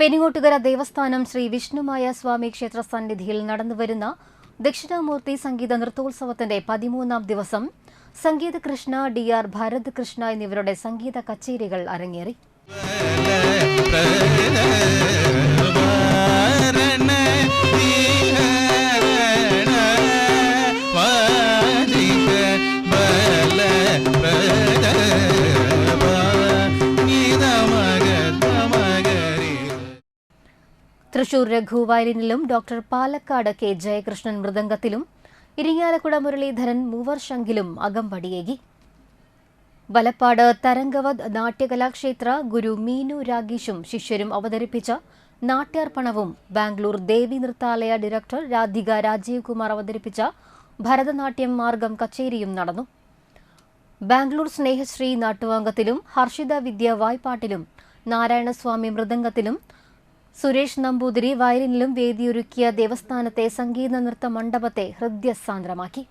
പെരിങ്ങോട്ടുകര ദേവസ്ഥാനം ശ്രീ വിഷ്ണുമായ സ്വാമി ക്ഷേത്ര സന്നിധിയിൽ നടന്നുവരുന്ന ദക്ഷിണാമൂർത്തി സംഗീത നൃത്തോത്സവത്തിന്റെ 13ാം ദിവസം സംഗീത കൃഷ്ണ, ഡി.ആർ. ഭരത് കൃഷ്ണ എന്നിവരുടെ സംഗീത കച്ചേരികൾ അരങ്ങേറി. തൃശൂർ രഘു വയലിനിലും ഡോക്ടർ പാലക്കാട് കെ ജയകൃഷ്ണൻ മൃദംഗത്തിലും ഇരിങ്ങാലക്കുട മുരളീധരൻ മൂവർശംഖിലും അകമ്പടിയേകി. വലപ്പാട് തരംഗവത് നാട്യകലാക്ഷേത്ര ഗുരു മീനു രാഗീഷും ശിഷ്യരും അവതരിപ്പിച്ച നാട്യാർപ്പണവും ബാംഗ്ലൂർ ദേവി നൃത്താലയ ഡയറക്ടർ രാധിക രാജീവ് കുമാർ അവതരിപ്പിച്ച ഭരതനാട്യം മാർഗം കച്ചേരിയും നടന്നു. ബാംഗ്ലൂർ സ്നേഹശ്രീ നാട്ടുവാങ്കത്തിലും ഹർഷിത വിദ്യ വായ്പാട്ടിലും നാരായണസ്വാമി മൃദംഗത്തിലും സുരേഷ് നമ്പൂതിരി വയലിനിലും വേദിയൊരുക്കിയ ദേവസ്ഥാനത്തെ സംഗീത നൃത്ത മണ്ഡപത്തെ ഹൃദ്യസാന്ദ്രമാക്കി.